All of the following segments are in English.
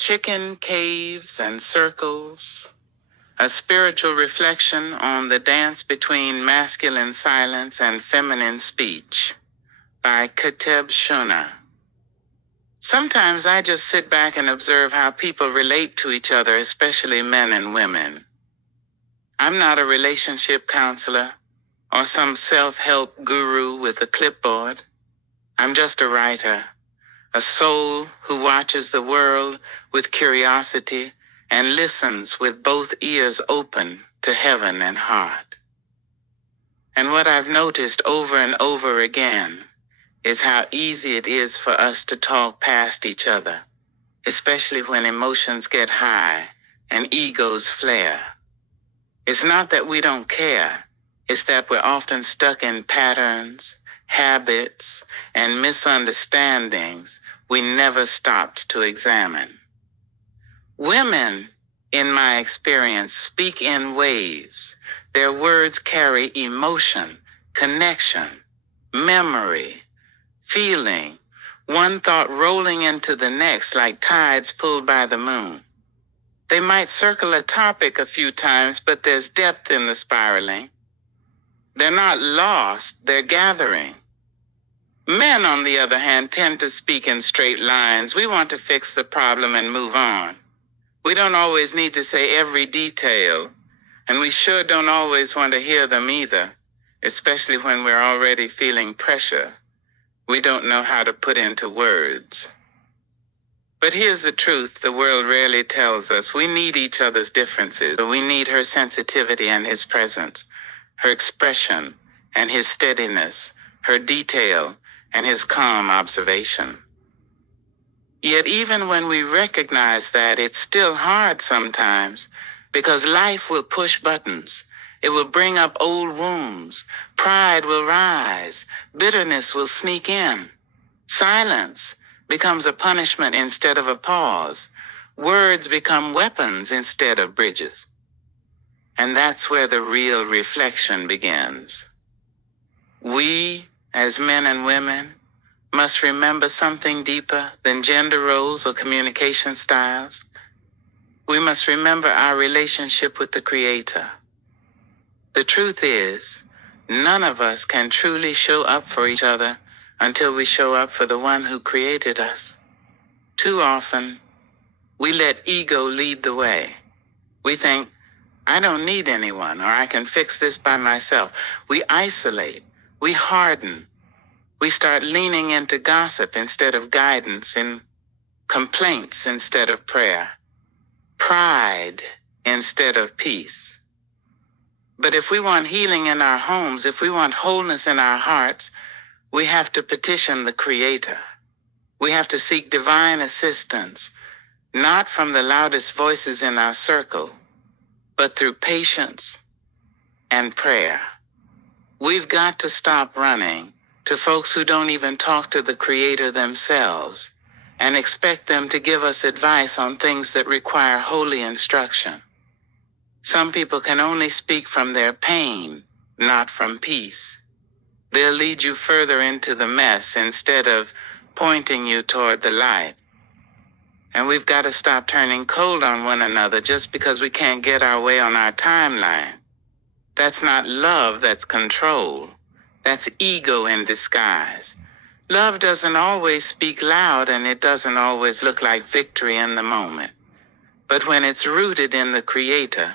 Chicken caves and circles, a spiritual reflection on the dance between masculine silence and feminine speech, by Keteb Shuna. Sometimes I just sit back and observe how people relate to each other, especially men and women. I'm not a relationship counselor or some self-help guru with a clipboard. I'm just a writer, a soul who watches the world with curiosity and listens with both ears open to heaven and heart. And what I've noticed over and over again is how easy it is for us to talk past each other, especially when emotions get high and egos flare. It's not that we don't care, it's that we're often stuck in patterns, habits, and misunderstandings we never stopped to examine. Women, in my experience, speak in waves. Their words carry emotion, connection, memory, feeling, one thought rolling into the next like tides pulled by the moon. They might circle a topic a few times, but there's depth in the spiraling. They're not lost, they're gathering. Men, on the other hand, tend to speak in straight lines. We want to fix the problem and move on. We don't always need to say every detail, and we sure don't always want to hear them either, especially when we're already feeling pressure we don't know how to put into words. But here's the truth the world rarely tells us. We need each other's differences, but we need her sensitivity and his presence, her expression and his steadiness, her detail and his calm observation. Yet even when we recognize that, it's still hard sometimes, because life will push buttons. It will bring up old wounds. Pride will rise. Bitterness will sneak in. Silence becomes a punishment instead of a pause. Words become weapons instead of bridges. And that's where the real reflection begins. We, as men and women, must remember something deeper than gender roles or communication styles. We must remember our relationship with the Creator. The truth is, none of us can truly show up for each other until we show up for the one who created us. Too often, we let ego lead the way. We think, I don't need anyone, or I can fix this by myself. We isolate, we harden, we start leaning into gossip instead of guidance, in complaints instead of prayer, pride instead of peace. But if we want healing in our homes, if we want wholeness in our hearts, we have to petition the Creator. We have to seek divine assistance, not from the loudest voices in our circle, but through patience and prayer. We've got to stop running to folks who don't even talk to the Creator themselves and expect them to give us advice on things that require holy instruction. Some people can only speak from their pain, not from peace. They'll lead you further into the mess instead of pointing you toward the light. And we've got to stop turning cold on one another just because we can't get our way on our timeline. That's not love, that's control. That's ego in disguise. Love doesn't always speak loud, and it doesn't always look like victory in the moment. But when it's rooted in the Creator,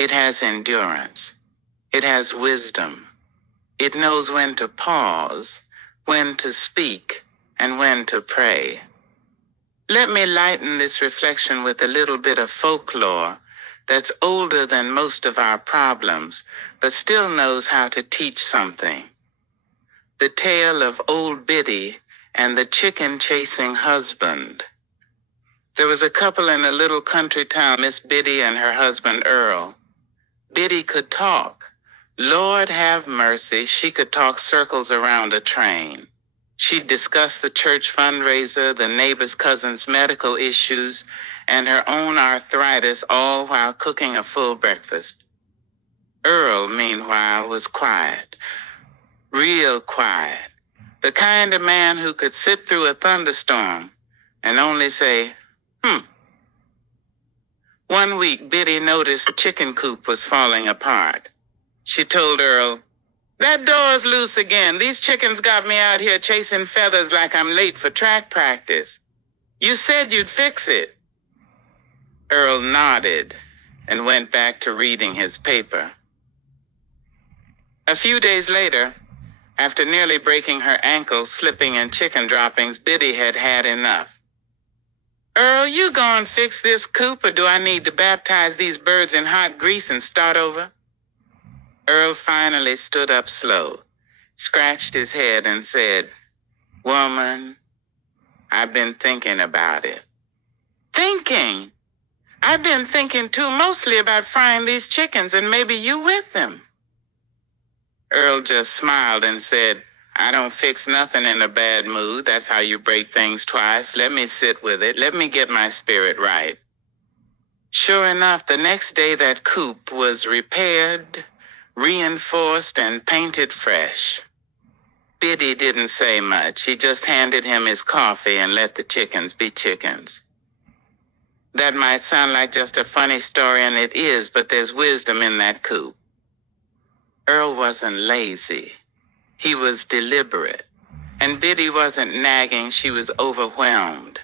it has endurance. It has wisdom. It knows when to pause, when to speak, and when to pray. Let me lighten this reflection with a little bit of folklore that's older than most of our problems, but still knows how to teach something. The tale of Old Biddy and the chicken-chasing husband. There was a couple in a little country town, Miss Biddy and her husband Earl. Biddy could talk. Lord have mercy, she could talk circles around a train. She'd discuss the church fundraiser, the neighbor's cousin's medical issues, and her own arthritis, all while cooking a full breakfast. Earl, meanwhile, was quiet. Real quiet. The kind of man who could sit through a thunderstorm and only say, One week, Biddy noticed the chicken coop was falling apart. She told Earl, "That door's loose again. These chickens got me out here chasing feathers like I'm late for track practice. You said you'd fix it." Earl nodded and went back to reading his paper. A few days later, after nearly breaking her ankle slipping in chicken droppings, Biddy had had enough. "Earl, you gonna fix this coop, or do I need to baptize these birds in hot grease and start over?" Earl finally stood up slow, scratched his head, and said, "Woman, I've been thinking about it." "Thinking? I've been thinking too, mostly about frying these chickens and maybe you with them." Earl just smiled and said, "I don't fix nothing in a bad mood. That's how you break things twice. Let me sit with it. Let me get my spirit right." Sure enough, the next day that coop was repaired, reinforced, and painted fresh. Biddy didn't say much. He just handed him his coffee and let the chickens be chickens. That might sound like just a funny story, and it is, but there's wisdom in that coop. Earl wasn't lazy. He was deliberate. And Biddy wasn't nagging, she was overwhelmed.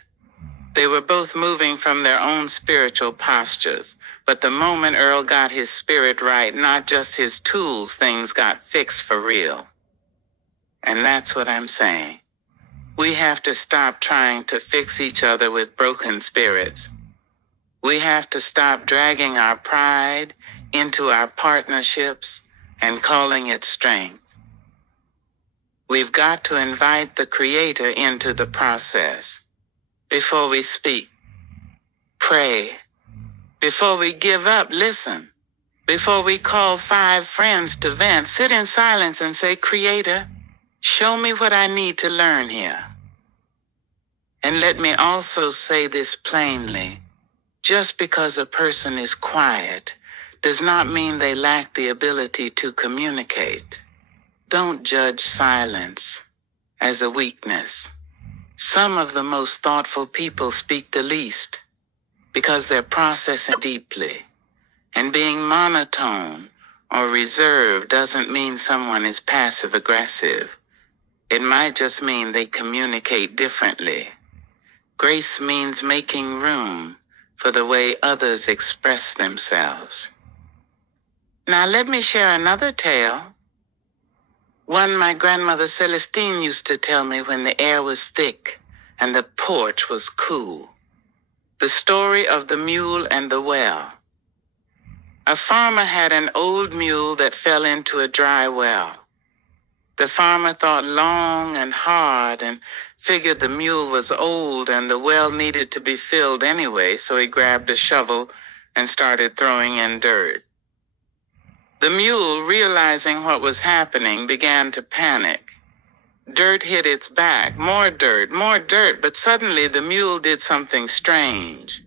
They were both moving from their own spiritual postures, but the moment Earl got his spirit right, not just his tools, things got fixed for real. And that's what I'm saying. We have to stop trying to fix each other with broken spirits. We have to stop dragging our pride into our partnerships and calling it strength. We've got to invite the Creator into the process. Before we speak, pray. Before we give up, listen. Before we call 5 friends to vent, sit in silence and say, "Creator, show me what I need to learn here." And let me also say this plainly. Just because a person is quiet does not mean they lack the ability to communicate. Don't judge silence as a weakness. Some of the most thoughtful people speak the least because they're processing deeply. And being monotone or reserved doesn't mean someone is passive-aggressive. It might just mean they communicate differently. Grace means making room for the way others express themselves. Now let me share another tale. One my grandmother Celestine used to tell me when the air was thick and the porch was cool. The story of the mule and the well. A farmer had an old mule that fell into a dry well. The farmer thought long and hard and figured the mule was old and the well needed to be filled anyway, so he grabbed a shovel and started throwing in dirt. The mule, realizing what was happening, began to panic. Dirt hit its back, more dirt, but suddenly the mule did something strange.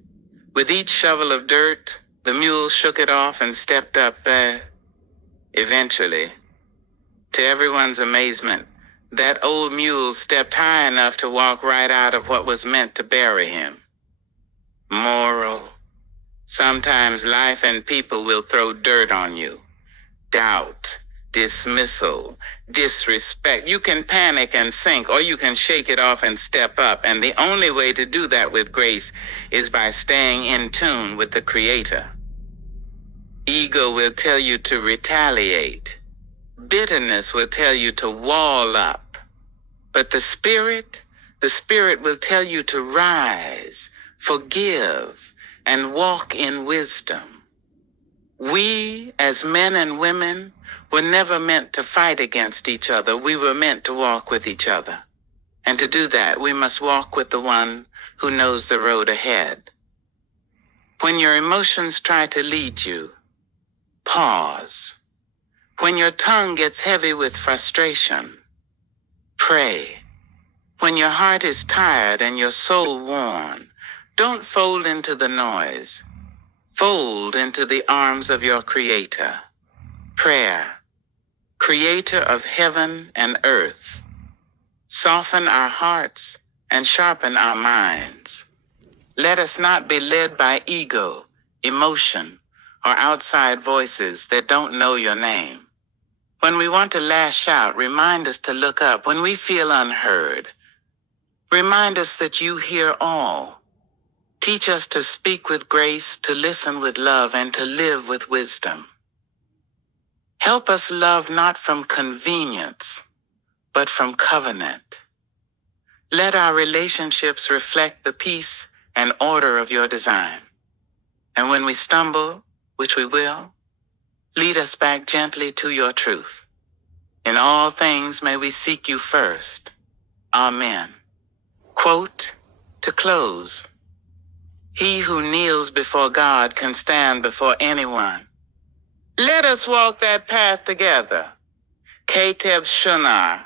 With each shovel of dirt, the mule shook it off and stepped up, eventually. To everyone's amazement, that old mule stepped high enough to walk right out of what was meant to bury him. Moral: sometimes life and people will throw dirt on you. Doubt, dismissal, disrespect. You can panic and sink, or you can shake it off and step up. And the only way to do that with grace is by staying in tune with the Creator. Ego will tell you to retaliate. Bitterness will tell you to wall up. But the Spirit will tell you to rise, forgive, and walk in wisdom. We, as men and women, were never meant to fight against each other. We were meant to walk with each other. And to do that, we must walk with the one who knows the road ahead. When your emotions try to lead you, pause. When your tongue gets heavy with frustration, pray. When your heart is tired and your soul worn, don't fold into the noise. Fold into the arms of your Creator. Prayer. Creator of heaven and earth. Soften our hearts and sharpen our minds. Let us not be led by ego, emotion, or outside voices that don't know your name. When we want to lash out, remind us to look up. When we feel unheard, remind us that you hear all. Teach us to speak with grace, to listen with love, and to live with wisdom. Help us love not from convenience, but from covenant. Let our relationships reflect the peace and order of your design. And when we stumble, which we will, lead us back gently to your truth. In all things may we seek you first. Amen. Quote to close. He who kneels before God can stand before anyone. Let us walk that path together. Keteb Shunar.